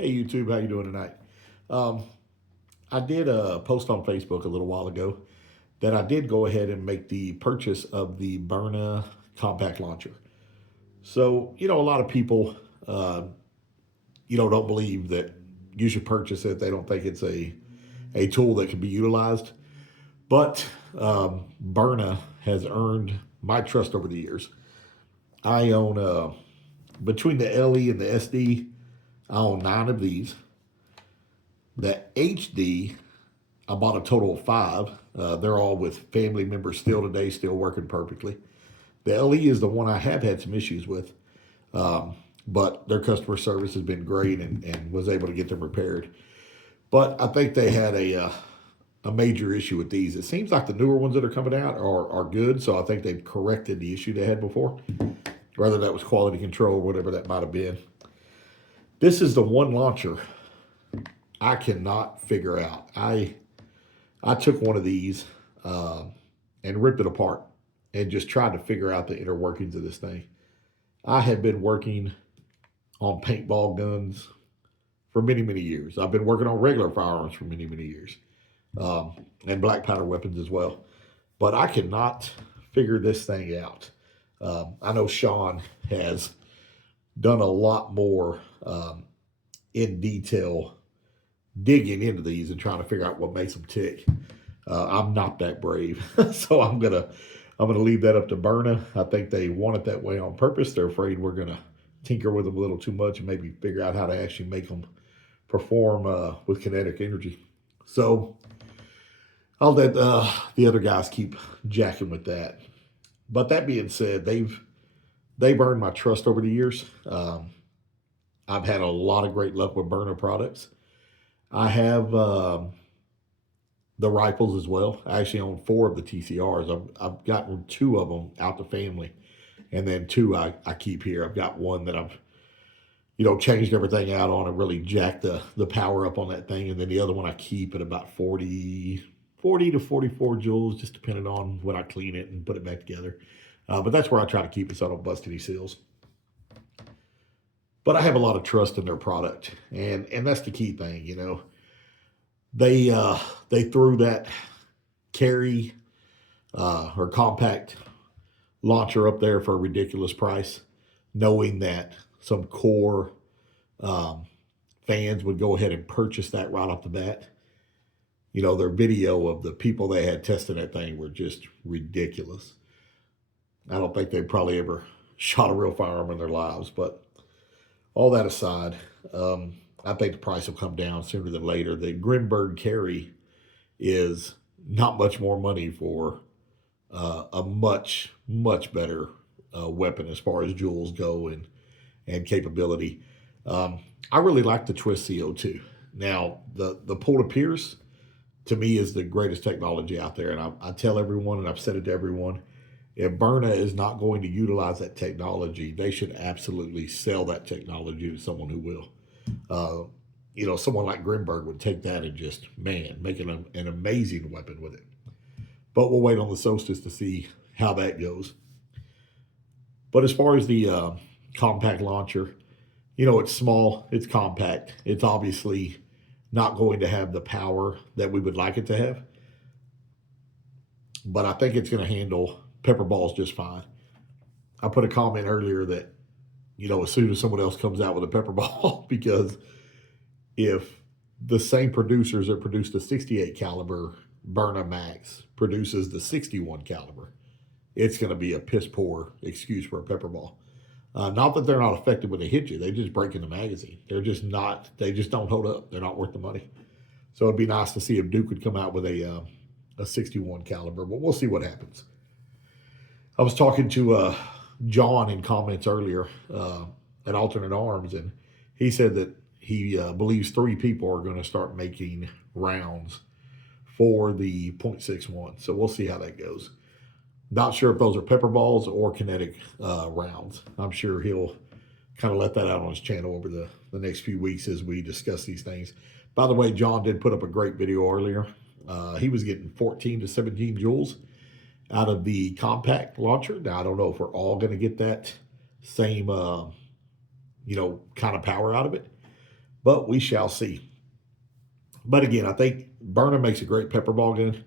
Hey YouTube, how you doing tonight? Um, I did a post on Facebook a little while ago that I did go ahead and make the purchase of the Berna compact launcher. So a lot of people, uh, don't believe that you should purchase it. They don't think it's a tool that can be utilized. But Berna has earned my trust over the years. I own between the LE and the SD, I own 9 of these. The HD, I bought a total of 5. They're all with family members still today, still working perfectly. The LE is the one I have had some issues with, but their customer service has been great and was able to get them repaired. But I think they had a major issue with these. It seems like the newer ones that are coming out are good, so I think they've corrected the issue they had before, whether that was quality control or whatever that might have been. This is the one launcher I cannot figure out. I took one of these and ripped it apart and just tried to figure out the inner workings of this thing. I have been working on paintball guns for many, many years. I've been working on regular firearms for many, many years, and black powder weapons as well. But I cannot figure this thing out. I know Sean has done a lot more in detail digging into these and trying to figure out what makes them tick. I'm not that brave, so I'm gonna leave that up to Berna. I think they want it that way on purpose. They're afraid we're gonna tinker with them a little too much and maybe figure out how to actually make them perform with kinetic energy. So I'll let the other guys keep jacking with that. But that being said, they've earned my trust over the years. I've had a lot of great luck with Berna products. I have the rifles as well. I actually own 4 of the TCRs. I've gotten 2 of them out to family, and then 2 I keep here. I've got one that I've changed everything out on and really jacked the power up on that thing, and then the other one I keep at about 40 to 44 joules, just depending on when I clean it and put it back together. But that's where I try to keep it so I don't bust any seals. But I have a lot of trust in their product, and that's the key thing. They they threw that carry or compact launcher up there for a ridiculous price, knowing that some core um, fans would go ahead and purchase that right off the bat. Their video of the people they had testing that thing were just ridiculous. I don't think they probably ever shot a real firearm in their lives, but all that aside, I think the price will come down sooner than later. The Grimberg carry is not much more money for a much, much better weapon as far as joules go and capability. I really like the Twist CO2. Now, the pull to pierce to me is the greatest technology out there. And I tell everyone, and I've said it to everyone, if Berna is not going to utilize that technology, they should absolutely sell that technology to someone who will. Someone like Grimberg would take that and just, man, make an amazing weapon with it. But we'll wait on the solstice to see how that goes. But as far as the compact launcher, it's small, it's compact, it's obviously not going to have the power that we would like it to have. But I think it's going to handle pepper balls just fine. I put a comment earlier that, as soon as someone else comes out with a pepper ball, because if the same producers that produced the 68 caliber Berna Max produces the 61 caliber, it's going to be a piss poor excuse for a pepper ball. Not that they're not effective when they hit you; they just break in the magazine. They're just not. They just don't hold up. They're not worth the money. So it'd be nice to see if Duke would come out with a 61 caliber, but we'll see what happens. I was talking to John in comments earlier at Alternate Arms, and he said that he believes 3 people are going to start making rounds for the .61. So we'll see how that goes. Not sure if those are pepper balls or kinetic rounds. I'm sure he'll kind of let that out on his channel over the next few weeks as we discuss these things. By the way, John did put up a great video earlier. He was getting 14 to 17 joules out of the compact launcher. Now, I don't know if we're all going to get that same, kind of power out of it. but we shall see. But again, I think Byrna makes a great pepper ball gun.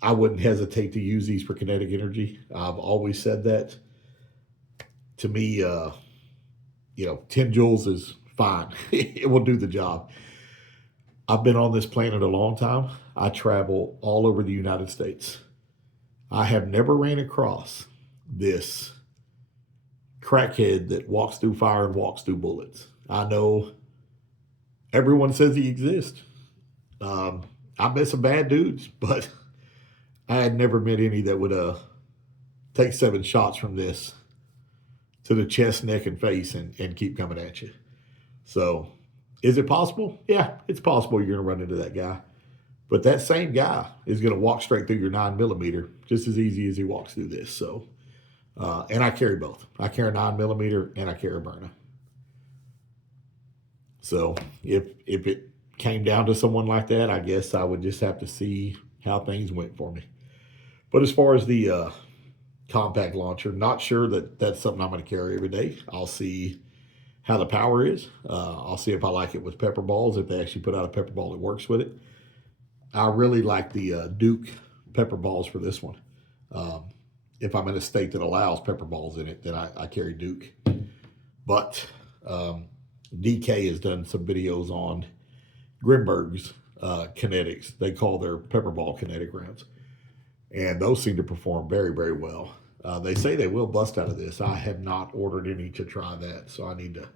I wouldn't hesitate to use these for kinetic energy. I've always said that. To me, 10 joules is fine. It will do the job. I've been on this planet a long time. I travel all over the United States. I have never ran across this crackhead that walks through fire and walks through bullets. I know everyone says he exists. I met some bad dudes, but I had never met any that would take 7 shots from this to the chest, neck, and face and keep coming at you. So, is it possible? Yeah, it's possible you're going to run into that guy. But that same guy is going to walk straight through your 9mm just as easy as he walks through this. So, and I carry both. I carry a 9mm and I carry a Byrna. So if it came down to someone like that, I guess I would just have to see how things went for me. But as far as the compact launcher, not sure that that's something I'm going to carry every day. I'll see how the power is. I'll see if I like it with pepper balls, if they actually put out a pepper ball that works with it. I really like the Duke pepper balls for this one. If I'm in a state that allows pepper balls in it, then I carry Duke. But DK has done some videos on Grimberg's kinetics. They call their pepper ball kinetic rounds. And those seem to perform very, very well. They say they will bust out of this. I have not ordered any to try that, so I need to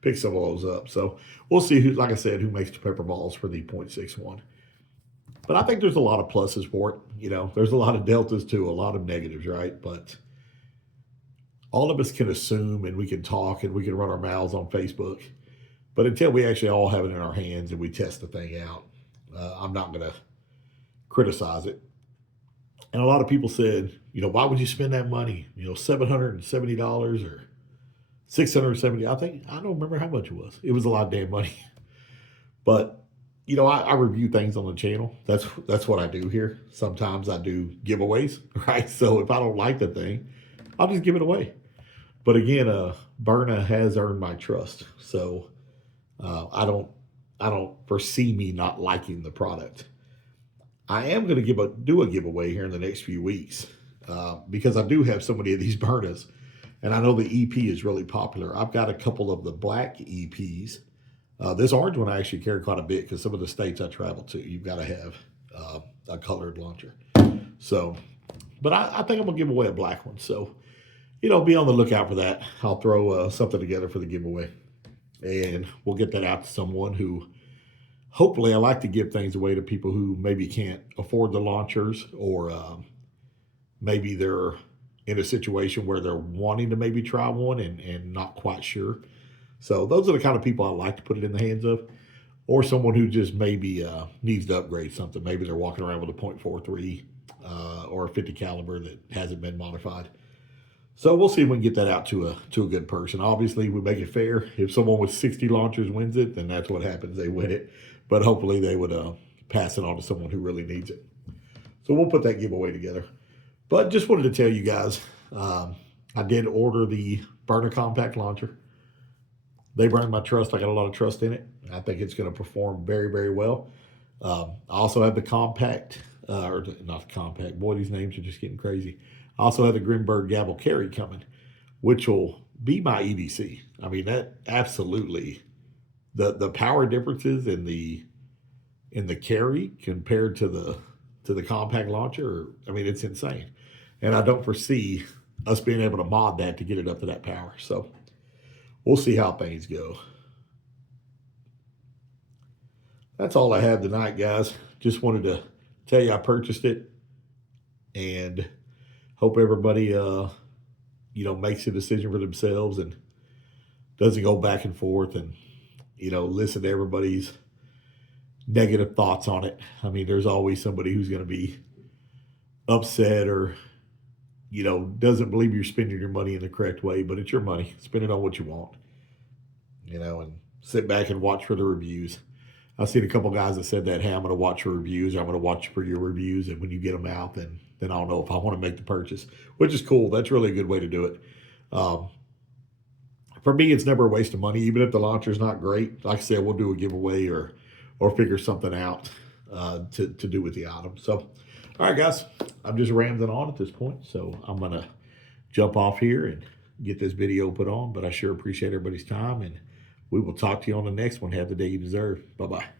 pick some of those up. So we'll see who, like I said, who makes the pepper balls for the .61. But I think there's a lot of pluses for it. There's a lot of deltas too, a lot of negatives, right? But all of us can assume and we can talk and we can run our mouths on Facebook. But until we actually all have it in our hands and we test the thing out, I'm not going to criticize it. And a lot of people said, why would you spend that money? $770 or $670. I don't remember how much it was. It was a lot of damn money. But I review things on the channel. That's what I do here. Sometimes I do giveaways, right? So if I don't like the thing, I'll just give it away. But again, Byrna has earned my trust. So I don't foresee me not liking the product. I am going to do a giveaway here in the next few weeks because I do have so many of these Byrnas, and I know the EP is really popular. I've got a couple of the black EPs. This orange one I actually carry quite a bit because some of the states I travel to, you've got to have a colored launcher. So, but I think I'm going to give away a black one. So, be on the lookout for that. I'll throw something together for the giveaway, and we'll get that out to someone who, hopefully, I like to give things away to people who maybe can't afford the launchers, or maybe they're in a situation where they're wanting to maybe try one and not quite sure. So those are the kind of people I like to put it in the hands of, or someone who just maybe needs to upgrade something. Maybe they're walking around with a .43 or a 50 caliber that hasn't been modified. So we'll see if we can get that out to a good person. Obviously, we make it fair. If someone with 60 launchers wins it, then that's what happens. They win it. But hopefully they would pass it on to someone who really needs it. So we'll put that giveaway together. But just wanted to tell you guys, I did order the Byrna compact launcher. They've earned my trust. I got a lot of trust in it. I think it's going to perform very, very well. I also have the compact, or not the compact. Boy, these names are just getting crazy. I also have the Grimberg Gavel Carry coming, which will be my EDC. I mean, that absolutely, the power differences in the carry compared to the compact launcher, it's insane. And I don't foresee us being able to mod that to get it up to that power. So we'll see how things go. That's all I have tonight, guys. Just wanted to tell you I purchased it, and hope everybody, makes a decision for themselves and doesn't go back and forth and, listen to everybody's negative thoughts on it. There's always somebody who's going to be upset or, doesn't believe you're spending your money in the correct way, but it's your money. Spend it on what you want, and sit back and watch for the reviews. I've seen a couple guys that said that, hey, I'm going to watch your reviews, or I'm going to watch for your reviews, and when you get them out, then I'll know if I want to make the purchase, which is cool. That's really a good way to do it. For me, it's never a waste of money, even if the launcher's not great. Like I said, we'll do a giveaway or figure something out to do with the item. So, all right, guys, I'm just rambling on at this point, so I'm gonna jump off here and get this video put on. But I sure appreciate everybody's time, and we will talk to you on the next one. Have the day you deserve. Bye bye.